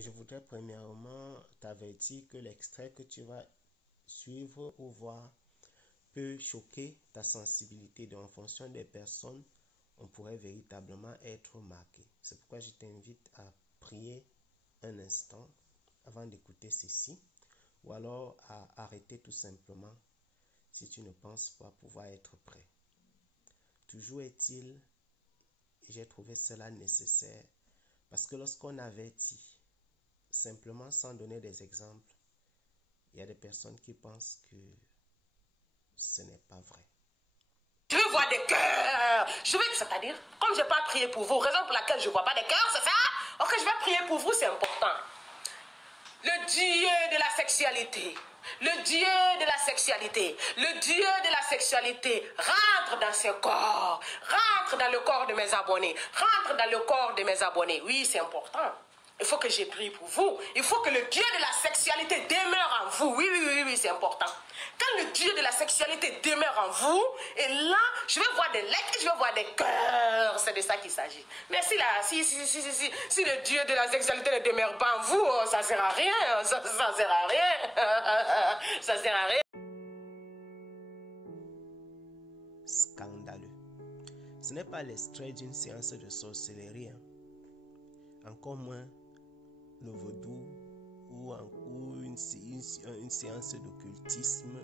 je voudrais premièrement t'avertir que l'extrait que tu vas suivre ou voir peut choquer ta sensibilité. Donc, en fonction des personnes, on pourrait véritablement être marqué. C'est pourquoi je t'invite à prier un instant avant d'écouter ceci, ou alors à arrêter tout simplement si tu ne penses pas pouvoir être prêt. Toujours est-il, j'ai trouvé cela nécessaire parce que lorsqu'on avertit simplement sans donner des exemples, il y a des personnes qui pensent que ce n'est pas vrai. Je veux voir des cœurs. C'est-à-dire, comme je n'ai pas prié pour vous, raison pour laquelle je ne vois pas des cœurs, c'est ça? Ok, je vais prier pour vous, c'est important. Le Dieu de la sexualité, le Dieu de la sexualité, le Dieu de la sexualité rentre dans ce corps, rentre dans le corps de mes abonnés, rentre dans le corps de mes abonnés. Oui, c'est important. Il faut que j'ai prié pour vous. Il faut que le Dieu de la sexualité demeure en vous. Oui, c'est important. Quand le Dieu de la sexualité demeure en vous, et là, je vais voir des lettres, je vais voir des cœurs. C'est de ça qu'il s'agit. Mais si le Dieu de la sexualité ne demeure pas en vous, ça ne sert à rien. Ça sert à rien. Ça sert à rien. Scandaleux. Ce n'est pas l'extrait d'une séance de sorcellerie, hein. Encore moins le vaudou ou une séance d'occultisme.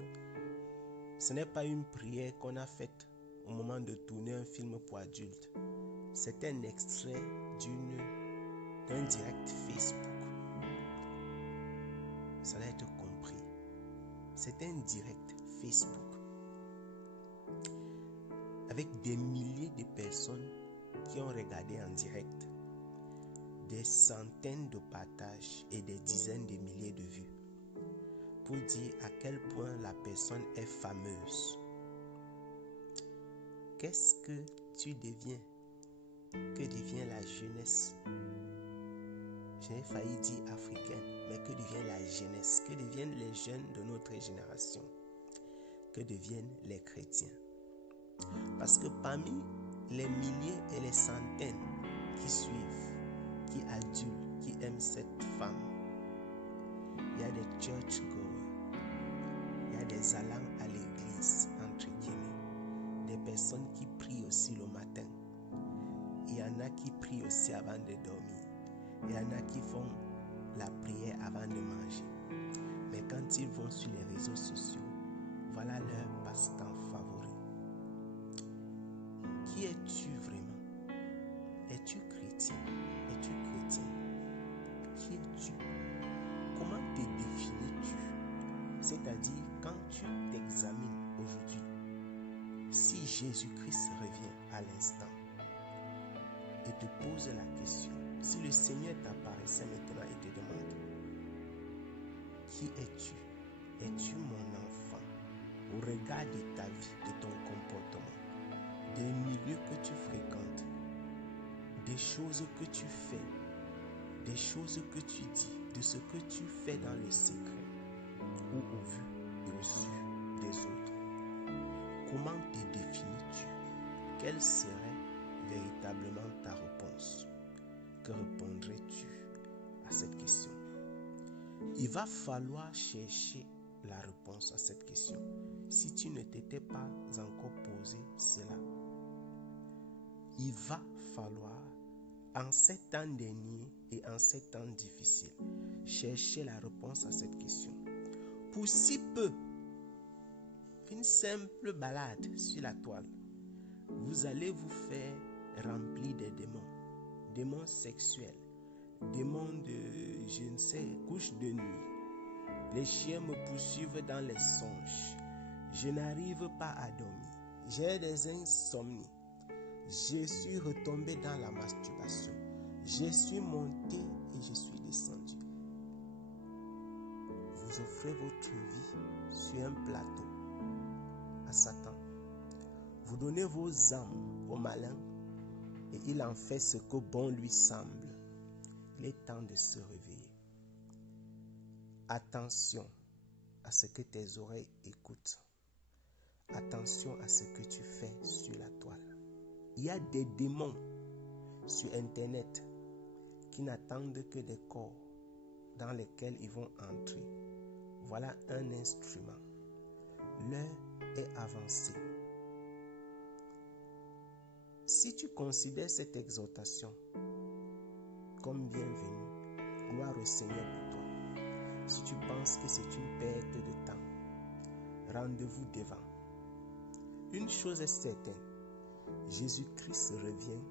Ce n'est pas une prière qu'on a faite au moment de tourner un film pour adultes. C'est un extrait d'un direct Facebook. Ça doit être compris. C'est un direct Facebook avec des milliers de personnes qui ont regardé en direct, des centaines de partages et des dizaines de milliers de vues pour dire à quel point la personne est fameuse. Qu'est-ce que tu deviens? Que devient la jeunesse? J'ai failli dire africaine, mais que devient la jeunesse? Que deviennent les jeunes de notre génération? Que deviennent les chrétiens? Parce que parmi les milliers et les centaines qui suivent, qui adulent, qui aiment cette femme, il y a des church-goers, il y a des allants à l'église, entre guillemets, des personnes qui prient aussi le matin. Il y en a qui prient aussi avant de dormir. Il y en a qui font la prière avant de manger. Mais quand ils vont sur les réseaux sociaux, voilà leur passe-temps favori. Qui es-tu vraiment? Es-tu chrétien? Es-tu chrétien? Qui es-tu? Comment te définis-tu? C'est-à-dire, quand tu t'examines aujourd'hui, si Jésus-Christ revient à l'instant et te pose la question, si le Seigneur t'apparaissait maintenant et te demande, qui es-tu? Es-tu mon enfant? Au regard de ta vie, de ton comportement, des milieux que tu fréquentes, des choses que tu fais, des choses que tu dis, de ce que tu fais dans le secret ou au vu et au su des autres. Comment te définis-tu? Quelle serait véritablement ta réponse? Que répondrais-tu à cette question? Il va falloir chercher la réponse à cette question si tu ne t'étais pas encore posé cela. Il va falloir, en ces temps derniers et en ces temps difficiles, chercher la réponse à cette question. Pour si peu, une simple balade sur la toile, vous allez vous faire remplir des démons sexuels, démons de, je ne sais, couche de nuit. Les chiens me poursuivent dans les songes. Je n'arrive pas à dormir. J'ai des insomnies. Je suis retombé dans la masturbation. Je suis monté et je suis descendu. Vous offrez votre vie sur un plateau à Satan. Vous donnez vos âmes au malin et il en fait ce que bon lui semble. Il est temps de se réveiller. Attention à ce que tes oreilles écoutent. Attention à ce que tu fais sur la toile. Il y a des démons sur Internet qui n'attendent que des corps dans lesquels ils vont entrer. Voilà un instrument. L'heure est avancée. Si tu considères cette exhortation comme bienvenue, gloire au Seigneur pour toi. Si tu penses que c'est une perte de temps, rendez-vous devant. Une chose est certaine, Jésus-Christ revient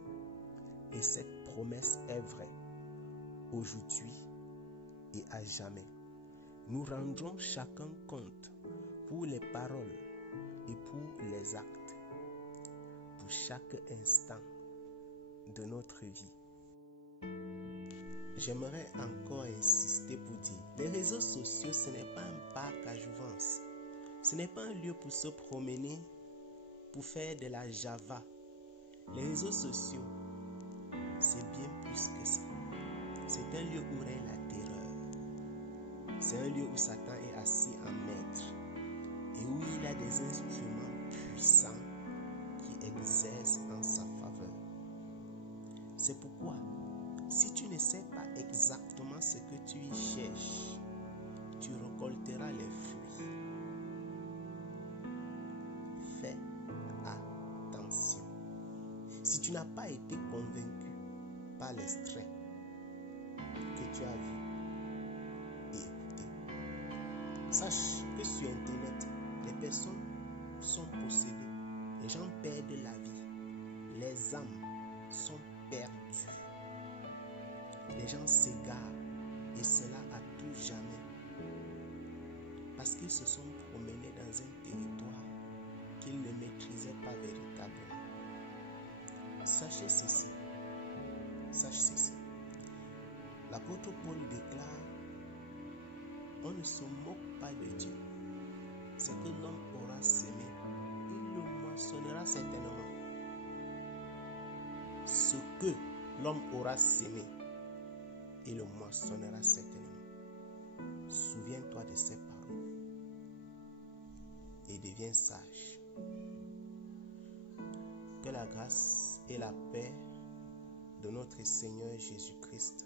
et cette promesse est vraie, aujourd'hui et à jamais. Nous rendrons chacun compte pour les paroles et pour les actes, pour chaque instant de notre vie. J'aimerais encore insister pour dire, les réseaux sociaux, ce n'est pas un parc à jouvence. Ce n'est pas un lieu pour se promener, pour faire de la java. Les réseaux sociaux, c'est bien plus que ça. C'est un lieu où règne la terreur. C'est un lieu où Satan est assis en maître et où il a des instruments puissants qui exercent en sa faveur. C'est pourquoi, si tu ne sais pas exactement ce que tu y cherches, tu récolteras les fruits. Fais attention. Si tu n'as pas été convaincu par l'extrait que tu as vu et écouté, sache que sur Internet, les personnes sont possédées, les gens perdent la vie, les âmes sont perdues. Les gens s'égarent et cela à tout jamais parce qu'ils se sont promenés dans un territoire qu'ils ne maîtrisaient pas véritablement. Sachez ceci. L'apôtre Paul déclare, on ne se moque pas de Dieu. Ce que l'homme aura semé, il le moissonnera certainement. Ce que l'homme aura semé, il le moissonnera certainement. Souviens-toi de ces paroles et deviens sage. Que la grâce et la paix de notre Seigneur Jésus-Christ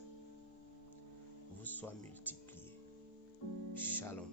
vous soient multipliées. Shalom.